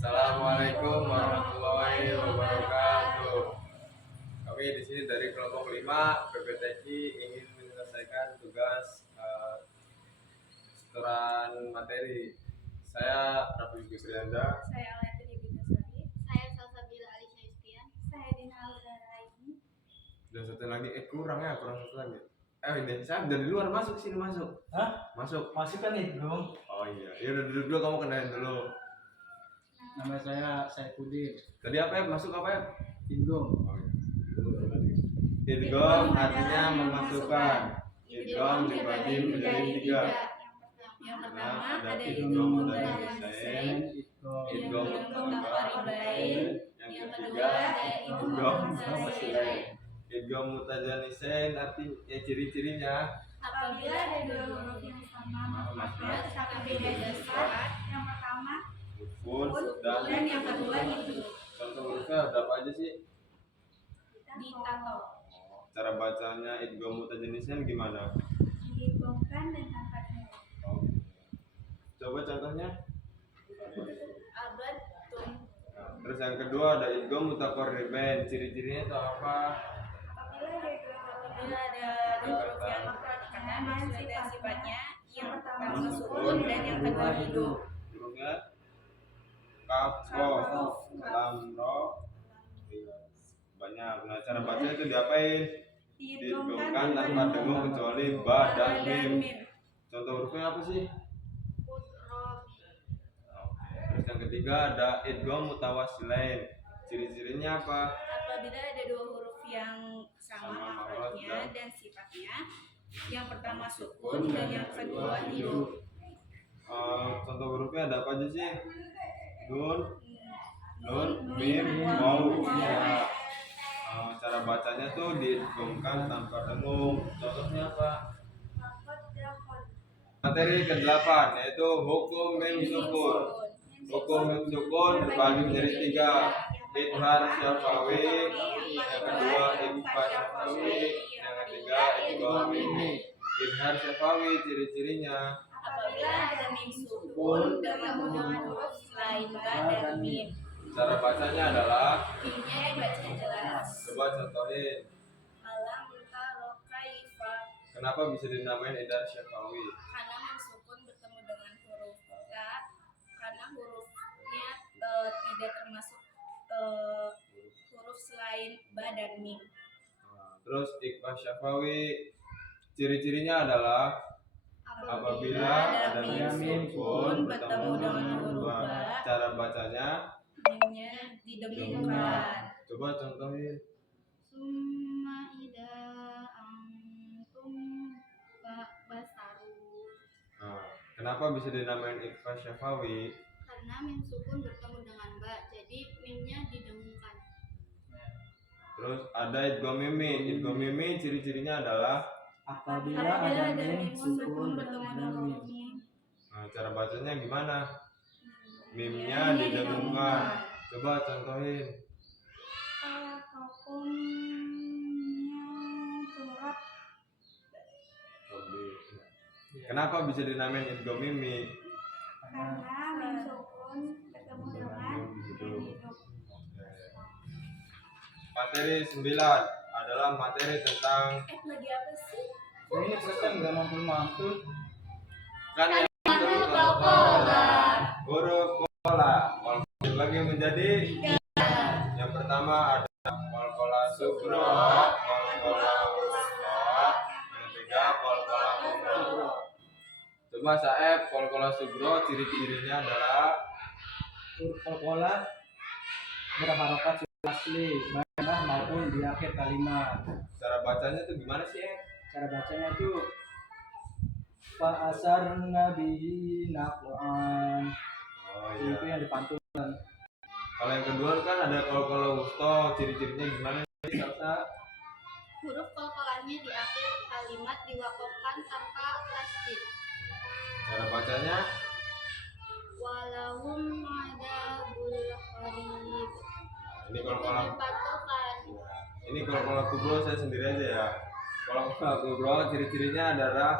Assalamualaikum warahmatullahi wabarakatuh. Kami di sini dari kelompok 5 PPTI ingin menyelesaikan tugas setoran materi. Saya Raffi Gusrianda. Saya Alatri Bidasari. Saya Salsabila Alisha Yustian. Saya Dina Alzaraini. Dan satu lagi, kurang satu lagi. Ini saya dari luar masuk sini masuk. Hah? Masuk. Masih kan nih belum? Oh iya. Ya udah duduk dulu, kamu kenalin dulu. Nama saya Saifuddin. Tadi apa ya? Masuk apa ya? Indom. Oh iya. Idgham artinya memasukkan. Idgham dibagi menjadi 3. Yang pertama ada idgham mutawassil, idgham mutaqaribain. Yang kedua ada idgham mutawassilain. Idgham mutajanisain artinya ciri-cirinya Apabila ada dua huruf yang sama maka akan beda dasar. Yang pertama sukun dan yang kedua hidup. contoh hurufnya ada apa aja sih? Ditato, Cara bacanya idgham mutajanisain gimana? dihitungkan dan angkat huruf. Coba contohnya. Abad tun. Terus yang kedua ada idgham mutaqaribain, ciri-cirinya itu apa? Apabila ada dua huruf yang berdekatan sesuai dengan sifatnya, yang pertama sukun dan yang kedua hidup. Hurufnya kaf, qaf, lam, ro. Banyak. Nah, cara bacanya itu diapain? Dihitungkan tanpa dengung kecuali ba dan mim. Contoh hurufnya apa sih? Terus yang ketiga ada idgham mutawassilain. Ciri-cirinya apa? Apabila ada dua huruf yang sama makrotnya dan sifatnya, yang pertama sukun dan yang kedua hidup. Contoh hurufnya ada apa aja sih? Nun, mim, waw, ya. Cara bacanya tuh dihitungkan tanpa dengung. Contohnya apa? Materi ke-8 yaitu hukum mim sukun. Hukum mim sukun dibagi menjadi 3. Idhar syafawi, yang kedua ikhfa syafawi, yang ketiga idgham mimi. Idhar syafawi ciri-cirinya Apabila ada mim sukun dengan huruf selain ba dan mim, cara bacanya adalah mimnya dibaca jelas. coba contohin. Alam tarokaifa, Kenapa bisa dinamain idhar syafawi? karena mim sukun bertemu dengan huruf ka, karena hurufnya tidak termasuk huruf selain ba dan mim. Terus ikhfa syafawi ciri-cirinya adalah apabila ada mim sukun bertemu dengan huruf ba, cara bacanya Mimnya didengungkan. coba contohin. Summa ida antum basaru. Kenapa bisa dinamain ikhfa syafawi? Karena mim sukun bertemu dengan ba, jadi mimnya didengungkan. Terus ada idgham mimi. Idgham mimi ciri-cirinya adalah Apabila ada mim sukun bertemu dengan huruf mim, cara bacanya gimana? Mimnya didengungkan. Coba contohin. Hukumnya surat. Kenapa bisa dinamain idgham mimi? Karena mim sukun bertemu dengan hidup. Materi 9 adalah materi tentang lagi apa sih? ini pesan nggak mampu. kan yang itu huruf kola. Dibagi menjadi 3. Yang pertama ada qalqalah sughra, qalqalah wusta, yang ketiga qalqalah kubra. Coba Saeb, qalqalah sughra ciri-cirinya adalah Huruf qalqalah berharokat asli, baik maupun di akhir kalimat. cara bacanya tuh gimana sih, Cara bacanya itu Fa'asarna bihi naq'an. Oh Itu iya. yang dipantulkan. Kalau yang kedua kan ada qalqalah wusta, ciri-cirinya gimana sih, Salsa? Huruf qalqalahnya di akhir kalimat diwakafkan tanpa tasdid. Cara bacanya Walahum adabul qarib. ini qalqalah Dipantulkan. ini qalqalah kubra saya sendiri aja ya. Qalqalah kubra ciri-cirinya adalah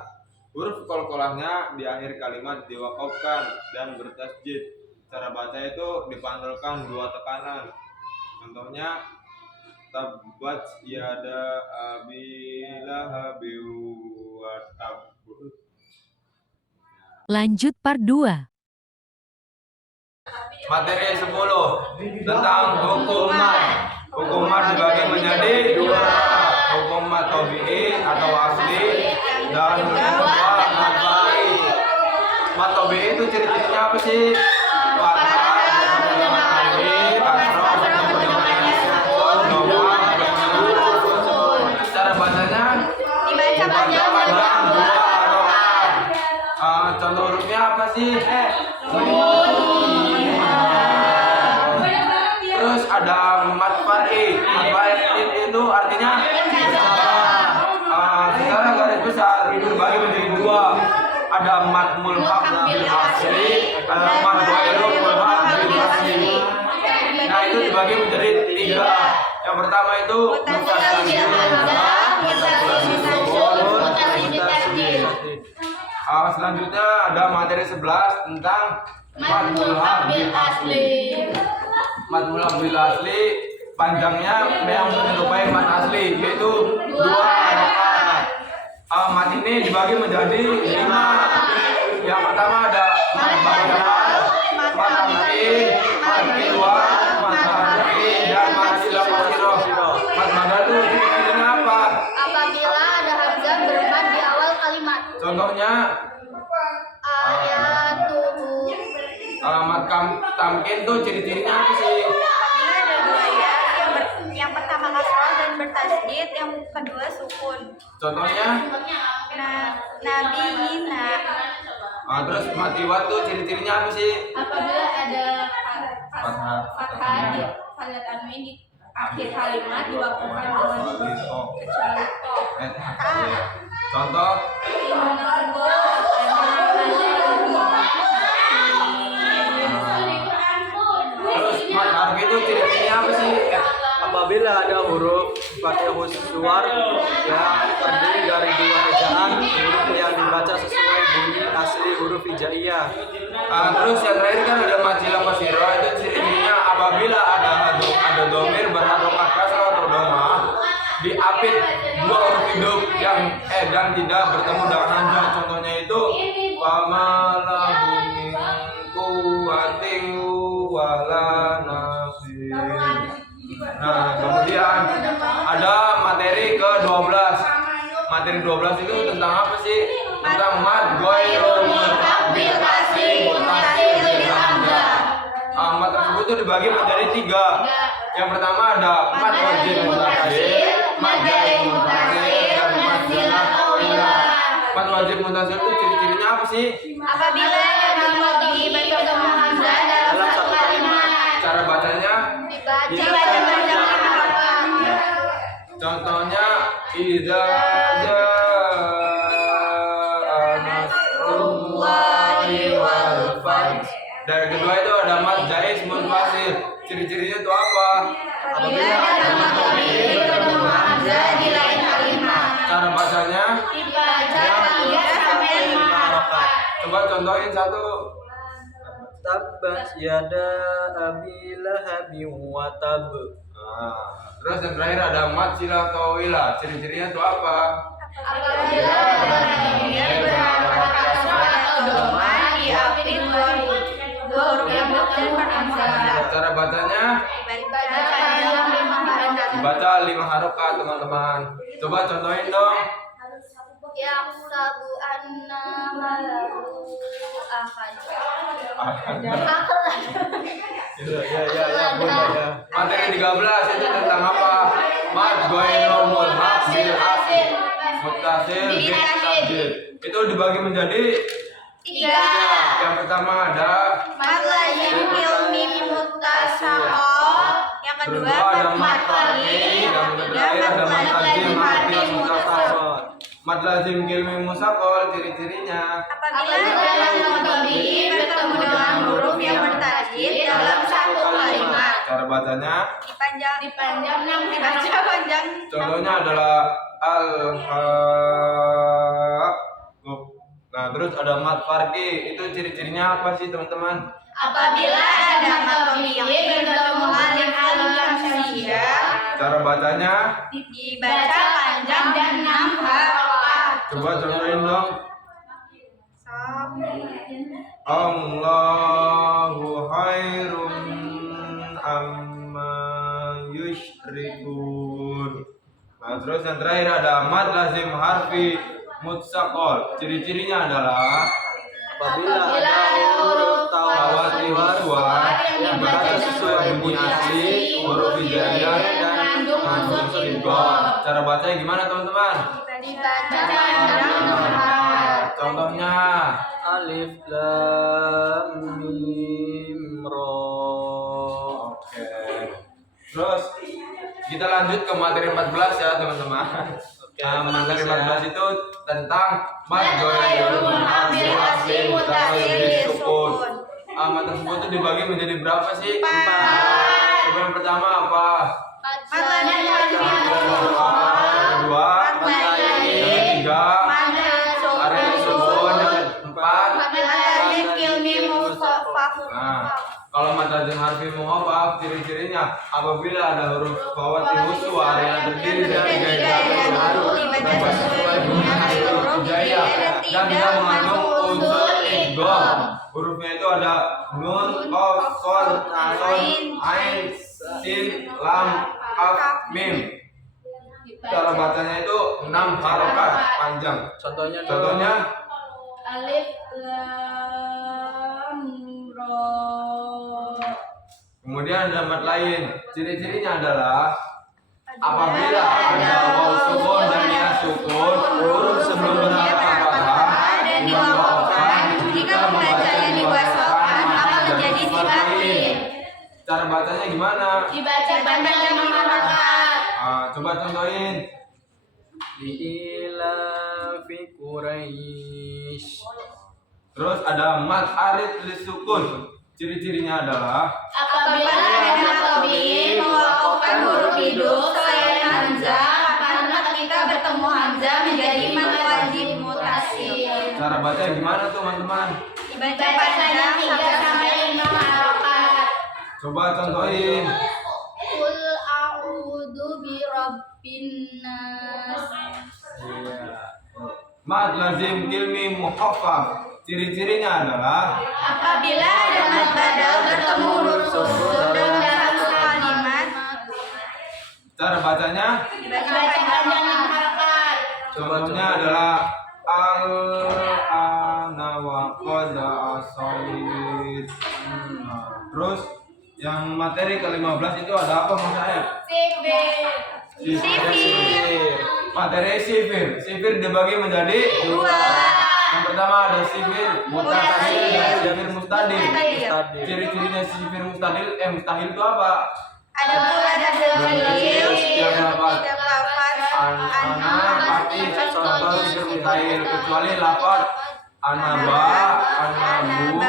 huruf qalqalahnya di akhir kalimat diwakafkan dan bertasjid. cara baca itu dipantulkan 2 tekanan. Contohnya tabat yada abi lahabi wa tab. Lanjut part 2. Materi 10 tentang hukum mat. Hukum mat dibagi menjadi 2, hukum mat tabi'i atau asli dan hukum mat ba'i. Mat tabi'i itu ciri-cirinya apa sih? Fathah, cara bacanya dibaca panjang 2 harokat. Contoh hurufnya apa sih? Terus ada mat far'i. Mat far'i itu artinya secara garis besar dibagi menjadi 2. Ada mat mulhaq bil asli, ada mat ghairu mulhaq bil asli. Nah, itu dibagi menjadi 3. Yang pertama itu selanjutnya ada materi 11 tentang mat mulhaq bil asli. Mat mulhaq bil asli panjangnya yang menyerupai mat asli, yaitu 2 harokat. Mat ini dibagi menjadi 5. Yang pertama ada mat badal, mat tamkin, mat kilwan, mat harfi, dan mat silah qasirah. Mat badal itu ciri-cirinya apa? Apabila ada hamzah bermat di awal kalimat. Contohnya Ayatuhu. mat tamkin itu ciri-cirinya apa sih? Apabila ada 2 ya, yang pertama kasroh dan bertasydid, yang kedua sukun. Contohnya Nabiyina. terus mat iwat tuh ciri-cirinya apa sih? Apabila ada Fathah. fathah di pada tanwin di akhir kalimat diwakafkan dengan kecuali kok. Contoh terus mat harfi itu ciri-cirinya apa sih? Apabila ada huruf fatihus suwar yang terdiri dari 2 ejaan, huruf yang dibaca sesuai bunyi asli huruf hijaiyah. Terus yang terakhir kan ada mat silah qasirah, itu ciri-cirinya apabila ada domir berharokat kasrah atau domah diapit 2 huruf hidup yang dan tidak bertemu dengan hamzah. Contohnya itu wamalahu min quwwatin wala nasir. Nah, kemudian ada materi ke-12. Materi 12 itu tentang apa sih? Tentang mat ghairu mulhaq bil asli muttasil bil hamzah. Mat tersebut itu dibagi menjadi 3. Yang pertama ada mat wajib mutasil, mat jaiz mutasil, dan mat silah qawilah. Mat wajib mutasil itu ciri-cirinya apa sih? Apabila ada mati bertemu hamzah dalam satu kalimat. Cara bacanya Dibaca panjang 5 harokat. contohnya idza jaa nasrullahi wal fath. Dan kedua itu ada mat jaiz munfasil. Ciri-cirinya itu apa? Apabila ada mati bertemu hamzah di lain kalimat. Cara bacanya Dibaca 3 sampai 5 harokat. coba contohin satu. Tabbat yada abi lahabi wa tab. Terus yang terakhir ada mat silah qawilah. Ciri-cirinya itu apa? Apabila ada domir berharokat kasroh atau domah diapit 2 huruf yang bertemu hamzah. Cara bacanya Dibaca panjang 5 harokat. dibaca 5 harokat, teman-teman. Coba contohin dong. Yahsabu anna malahu ahad. Ya, Bun, ya. Materi 13 itu tentang apa? Mat ghairu mulhaq bil asli muttasil bil tasydid. Itu dibagi menjadi 3. yang pertama ada Mat lazim ilmi mutasaqah. Yang kedua ada mat far'i. yang Yang ketiga ada mat lazim harfi harfi mutasaqal. Mat lazim ilmi musaqal ciri-cirinya Apabila ada mati bertemu dengan huruf yang bertasydid dalam satu kalimat. cara bacanya Dipanjang dibaca panjang. contohnya adalah al-haq. Nah, terus ada mat farqi. Itu ciri-cirinya apa sih, teman-teman? Apabila ada matobihi bertemu alif lam syamsiah, Cara bacanya? dibaca panjang dan 6 harokat. Coba contohin dong. Allahu khairum amma yusyrikun. Nah, terus yang terakhir ada mad lazim harfi mutsaqal. Ciri-cirinya adalah Apabila ada huruf tawati suar yang berada sesuai bunyi asli, huruf hijaiyah dan mengandung unsur idgham. Cara bacanya gimana, teman-teman? Dibaca panjang 6 harokat. Contohnya alif lam mim ra. oke. Terus kita lanjut ke materi 14 ya, teman-teman. Materi 14 itu tentang mad ghairul mu'azzir asli mutasil sukun. Mad tersebut itu dibagi menjadi berapa sih? 4. Coba yang pertama apa? Yang kedua, yang ketiga, ada sukun, yang keempat. Nah, kalau mad lazim harfi muhafaf ciri-cirinya apabila ada huruf khawatimus suar yang terdiri dari 3 huruf berbaca sesuai bunyi asli huruf hijaiyah dan tidak mengandung unsur idgham. Hurufnya itu ada nun, qaf, shad, ain, sin, lam, kaf, mim. Cara bacanya itu 6 harokat panjang. Contohnya alif lam ra. kemudian ada mad lain. Ciri-cirinya adalah apabila ada waw sukun dan ya sukun, huruf sebelum berharap fathah diwakafkan. Jika membacanya diwakafkan maka menjadi sifatli. Cara bacanya gimana? Dibaca panjang 6 harokat. Coba contohin. Ila fi Quraisy. Terus ada mad arid lisukun. Ciri-cirinya adalah Apabila ada matobihi mewakafkan huruf hidup selain hamzah, karena ketika bertemu hamzah menjadi mad wajib mutasil. cara bacanya gimana tuh, teman-teman? Dibaca panjang 3 sampai 5 harokat. Coba contohin. Qul a'udzu birabbin nas. Mad lazim kilmi muhaffaf. Ciri-cirinya adalah Apabila ada mad badal bertemu huruf sukun dalam satu kalimat, cara bacanya. dibaca panjang 6 harokat. Contohnya adalah al-ana wa qad asait. Terus yang materi ke-15 itu ada apa, Mas Aep? Sifir. Materi sifir. Sifir dibagi menjadi 2. Yang pertama ada sifir mutasil dan sifir mustadil. Ciri-cirinya sifir mustadil mustahil itu apa? Ada pula dalil Yang dapat lafaz ana pati contoh sifir mustahil kecuali lafaz anaba, anabu,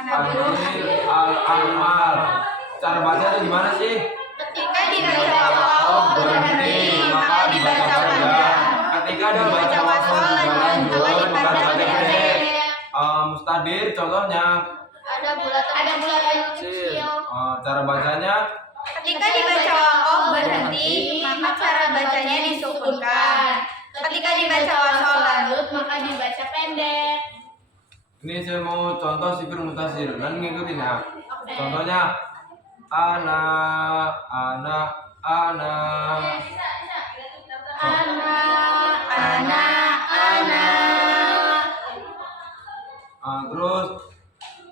anil, al-amal. Cara bacanya gimana sih? ketika dibaca waw berhenti maka dibaca panjang. Ketika dibaca wasol lanjut maka dibaca pendek. Mustadir contohnya. Ada bulatan kecil. Cara bacanya Ketika dibaca waw berhenti maka cara bacanya disukunkan. Ketika dibaca wasol lanjut maka dibaca pendek. ini saya mau contoh sifir mutasil dan ngikutin ya. Contohnya ana. Terus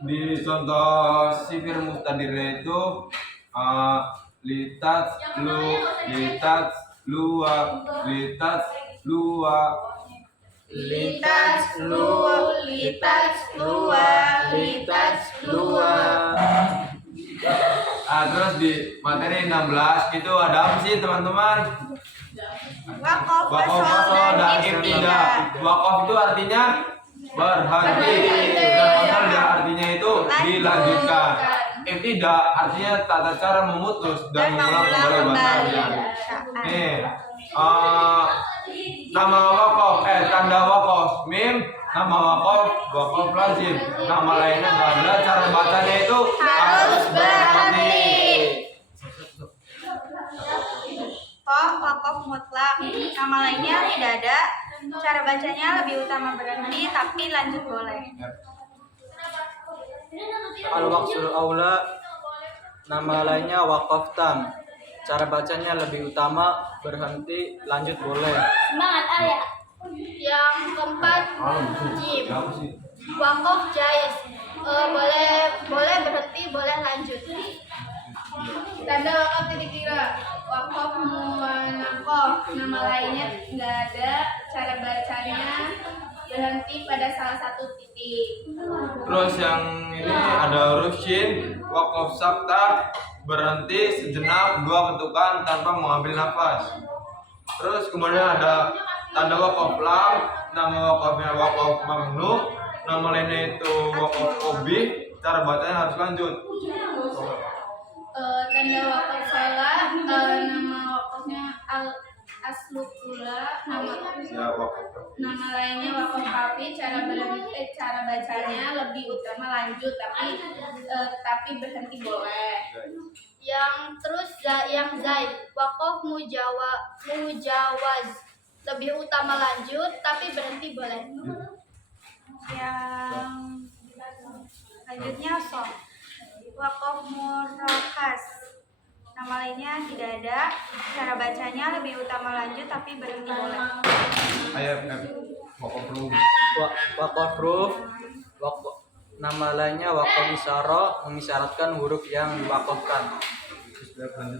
di contoh sifir mustadir itu litat lua. Terus di materi 16 itu ada apa sih, teman-teman? Waqaf, Waqaf, wasol, dan ibtidah. Waqaf itu artinya berhenti. Dan wasol dia artinya itu dilanjutkan. Ibtidah artinya tata cara memutus dan mengulang kembali bacaannya. Nih, nama waqaf, tanda waqaf mim Nama wakaf lazim. Nama lainnya adalah cara bacanya itu Harus berhenti. Wakaf mutlak. Nama lainnya tidak ada. Cara bacanya lebih utama berhenti, tapi lanjut boleh. Al-waqsul aula, nama lainnya wakaf tam. Cara bacanya lebih utama berhenti, lanjut boleh. Semangat Arya. Yang keempat, jim. Wakaf jais. Boleh berhenti, boleh lanjut. Tanda wakaf titik kira. Wakaf muwanakoh. Nama lainnya nggak ada. Cara bacanya berhenti pada salah satu titik. Terus yang ini ada huruf shin, wakaf sabta, berhenti sejenak 2 ketukan tanpa mengambil nafas. Terus kemudian ada tanda wakaf lam, nama wakafnya wakaf mamnu, nama lainnya itu wakaf obih, cara bacanya harus lanjut. Tanda wakaf salah. Nama wakafnya aslu pula. Ya wakaf. Nama lainnya wakaf kafi. Cara bacanya lebih utama lanjut, tapi berhenti boleh. Yang zaid, wakaf mujawaz. Lebih utama lanjut, tapi berhenti boleh. Yang selanjutnya sof, wakaf murakas. Nama lainnya tidak ada. Cara bacanya lebih utama lanjut, tapi berhenti boleh. Ayat wakaf rum. Wakaf ruf, nama lainnya wakaf isyarah, mengisyaratkan huruf yang diwakafkan.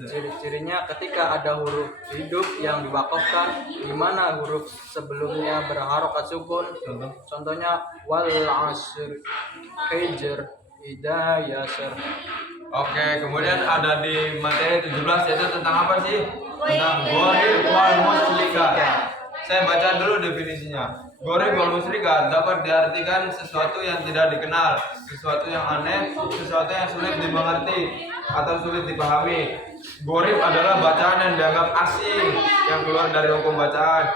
Ciri-cirinya ketika ada huruf hidup yang diwakafkan, di mana huruf sebelumnya berharokat sukun. Contohnya wal asr, hijr, ida, yasir. Oke, kemudian ada di materi 17 yaitu tentang apa sih? Tentang gorib wal muslikat. Saya baca dulu definisinya. Gorib wal muslikat dapat diartikan sesuatu yang tidak dikenal, sesuatu yang aneh, sesuatu yang sulit dimengerti atau sulit dipahami. Gorib adalah bacaan yang dianggap asing, yang keluar dari hukum bacaan.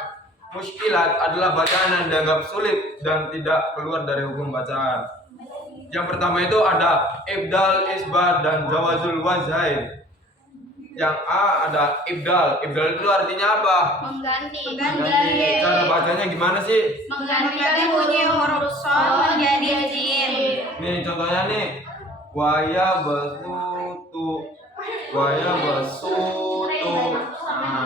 Muskilat adalah bacaan yang dianggap sulit dan tidak keluar dari hukum bacaan. Yang pertama itu ada ibdal, isbat, dan jawazul wajhain. Yang A ada ibdal. Ibdal itu artinya apa? Mengganti. Cara bacanya gimana sih? Mengganti bunyi huruf shad menjadi jim. Nih contohnya nih. Waya basutu. Nah,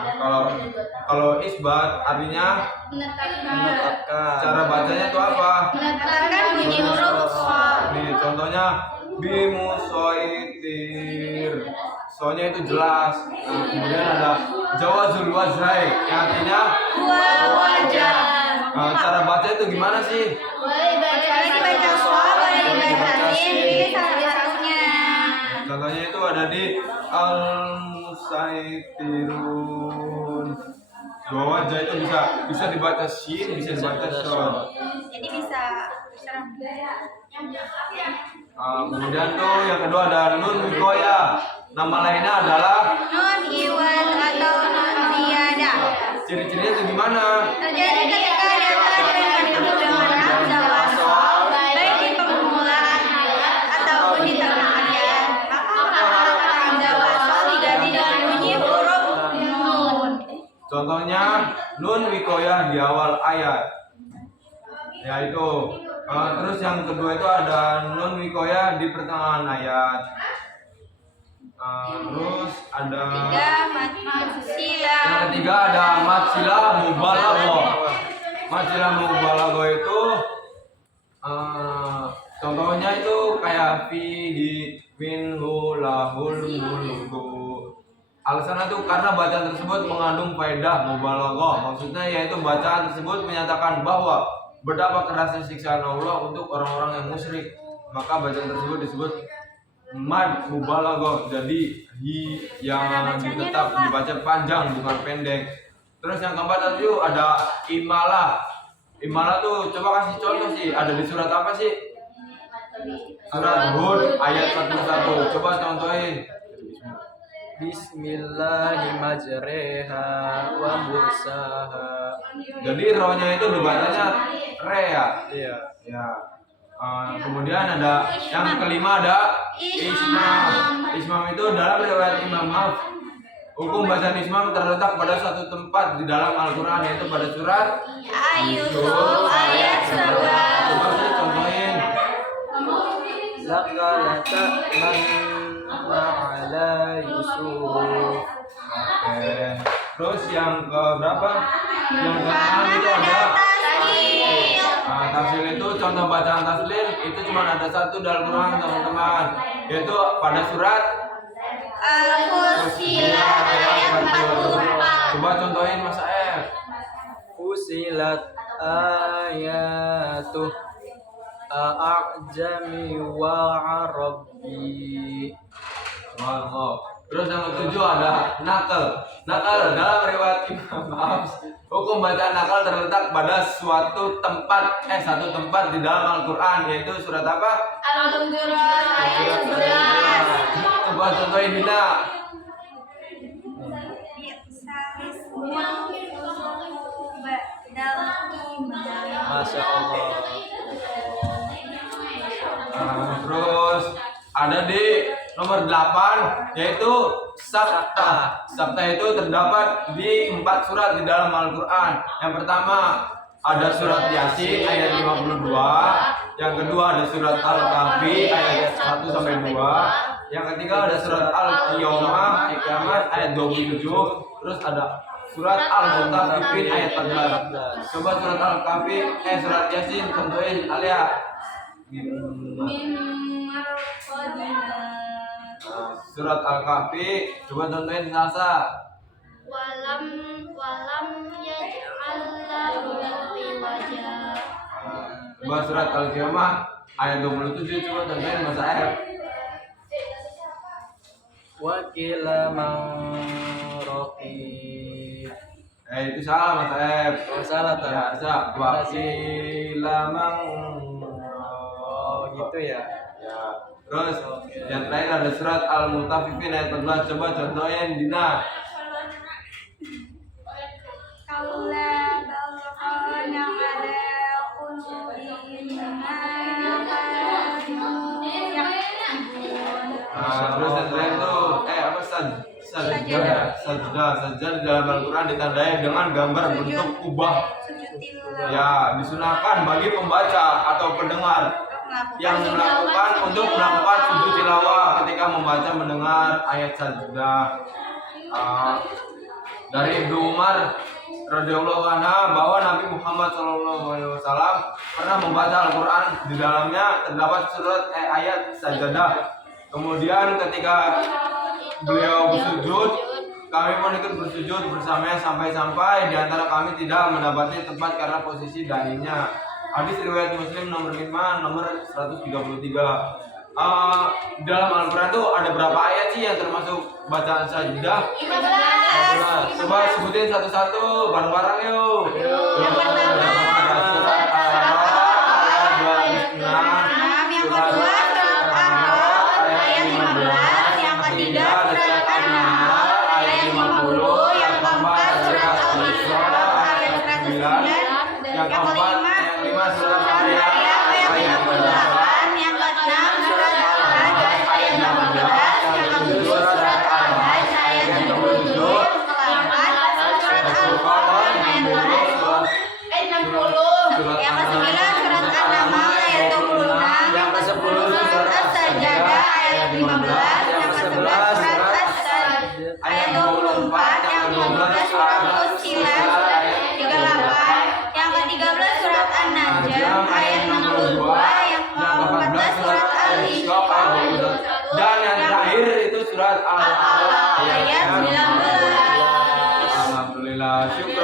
kalau isbat artinya Menetapkan. cara bacanya itu apa? Menetapkan bunyi huruf shad. Nih contohnya bimusoitir. Soalnya itu jelas. Nah, kemudian ada jawazul wajhai yang artinya Dua wajah. cara baca itu gimana sih? Boleh dibaca shad, boleh dibaca jim. Ini salah satunya. Contohnya itu ada di al-musaitirun. Dua wajah itu bisa dibaca shin, bisa dibaca shad. Jadi bisa serang. Kemudian tuh yang kedua ada nun wikoya. Nama lainnya adalah Nun iwal atau nun ziyada. ciri-cirinya itu gimana? Terjadi ketika ada ketemu dengan hamzah wasal, baik di permulaan ayat ataupun di tengah ayat. Maka harakat hamzah wasal diganti dengan bunyi huruf nun. Contohnya nun wikoya di awal ayat. Ya itu. Terus yang kedua itu ada nun wikoya di pertengahan ayat. Terus ada yang ketiga ada matsilah mubalaghah. Matsilah mubalaghah itu contohnya itu kayak fihi minhu lahul mulku. Alasannya itu karena bacaan tersebut mengandung faedah mubalaghah. Maksudnya yaitu bacaan tersebut menyatakan bahwa betapa kerasnya siksaan Allah untuk orang-orang yang musyrik. Maka bacaan tersebut disebut mad mubalaghah, jadi yang tetap dibaca panjang bukan pendek. Terus yang keempat tadi ada imalah. Imalah tuh coba kasih contoh sih, ada di surat apa sih? Surat Hud ayat 1. Coba contohin. Bismillahirrahmanirrahim wa mursaha. Jadi rohnya itu dibacanya Re ya. Iya. Ya. Kemudian ada yang kelima ada ismam. Ismam itu dalam riwayat Imam Hafs. Hukum bacaan ismam terletak pada suatu tempat di dalam Al-Quran, yaitu pada surat Yusuf ayat 11. Coba saya contohin. Laka lata manna ala Yusuf. Oke. Terus yang ke berapa? Yang ke-6 itu ada tafsir. Itu contoh bacaan tafsir itu cuma ada satu dalam Quran teman-teman, yaitu pada surat Al-Fussilat ayat 44. Coba contohin Mas F. Fusilat ayatuh a'jami wa arabi. Terus yang ketujuh ada nakal. Nakal dalam riwayat Imam Hafs. Hukum bacaan nakal terletak pada satu tempat di dalam Al-Quran, yaitu surat apa? Al-Hujurat ayat 11. Coba contohin Dina. Masya Allah. Terus ada di nomor 8 yaitu sabta. Sabta itu terdapat di 4 surat di dalam Al-Quran. Yang pertama ada surat Yasin ayat 52, yang kedua ada surat Al-Kahfi ayat 1 sampai 2, yang ketiga ada surat Al-Qiyamah ayat 27, terus ada surat Al-Mutaffifin ayat 14. Coba surat Al-Kahfi surat Yasin contohin Alia. Surat Al-Kahfi coba contohin Nasa. Walam yaj'al lahu iwaja. Coba surat Al-Qiyamah ayat 27 coba contohin Mas Aep. Wakila mangroqib. Itu salah Mas Aep. Oh, salah tak? Ya, harusnya wakila Oh gitu ya. Ya. Terus yang terakhir ada surat Al-Mutaffifin ayat 14. Coba contohin Dina. Kaula balqana ala qulubihim ma kanu yaktubun. Terus yang terakhir tuh apa sajdah di dalam Al-Quran ditandai dengan gambar bentuk kubah. Ya, disunahkan bagi pembaca atau pendengar yang melakukan sujud tilawah ketika membaca mendengar ayat sajdah. Dari Ibnu Umar radhiyallahu anha bahwa Nabi Muhammad SAW pernah membaca Al-Quran, di dalamnya terdapat surat ayat sajdah. Kemudian ketika beliau bersujud, kami pun ikut bersujud bersamanya sampai di antara kami tidak mendapati tempat karena posisi dahinya. Hadis riwayat Muslim nomor 5 nomor 133. Dalam Al-Quran tuh ada berapa ayat sih yang termasuk bacaan sajdah? 15. Coba sebutin satu-satu bareng-bareng yuk. Yang pertama ada surat Al-Baqarah ayat 26. yang kedua surat Ar-Ra'd ayat 15, yang ketiga surat An-Nahl ayat 50, yang keempat surat Al-Isra ayat 109, yang kelima surat Maryam ayat 28, yang keenam surat Al-Hajj ayat 18, yang ketujuh surat Al-Hajj ayat 77, yang keempat surat Al-Furqan ayat 60, yang kesembilan surat An-Naml ayat 26, yang kesepuluh surat As-Sajdah ayat 15, yang kesebelas surat As-Sajdah ayat 24, yang ke-12 surat Fussilat ayat 38, yang ke-13 surat An-Najm ayat 62, yang ke-14 surat Al-Insyiqaq ayat 21, Dan yang terakhir itu surat Al-Alaq ayat 19. Alhamdulillah, syukur